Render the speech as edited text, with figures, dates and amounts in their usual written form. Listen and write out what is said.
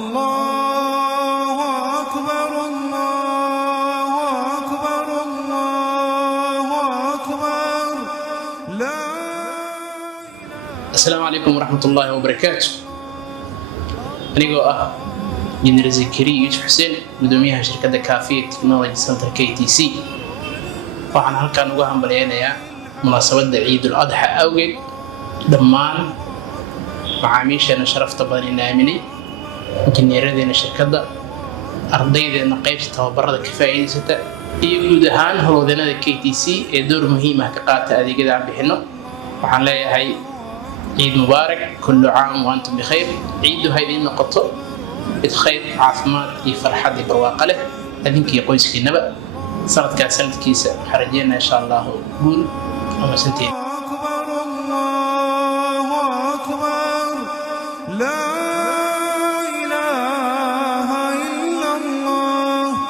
الله أكبر الله أكبر الله أكبر لا. السلام عليكم ورحمة الله وبركاته. أنا جنرال زكريا يوسف حسين مدير شركة كافية تكنولوجي سنتر KTC. waxaan halkaan uga hambaleynayaa munaasabadda Ciidul Adha awgeed dhammaan macaamiisheena sharafta badan ee aaminay injineeradeena shirkadda ardaydeena qaybta tababarada ka faa'iideysata iyo guud ahaan howlwadeennada KTC ee door muhiim ah ka qaata adeegyada aan bixino. waxaan leeyahay ciid mubaarak kullu caam wa antum bikhayr. ciidu ha idin noqoto mid khayr caafimaad iyo farxad iyo barwaaqo leh adinkii qoyskiinaba sanadkaas sanadkiisa waxaan rajeynayaa insha Allah guul ama santiin.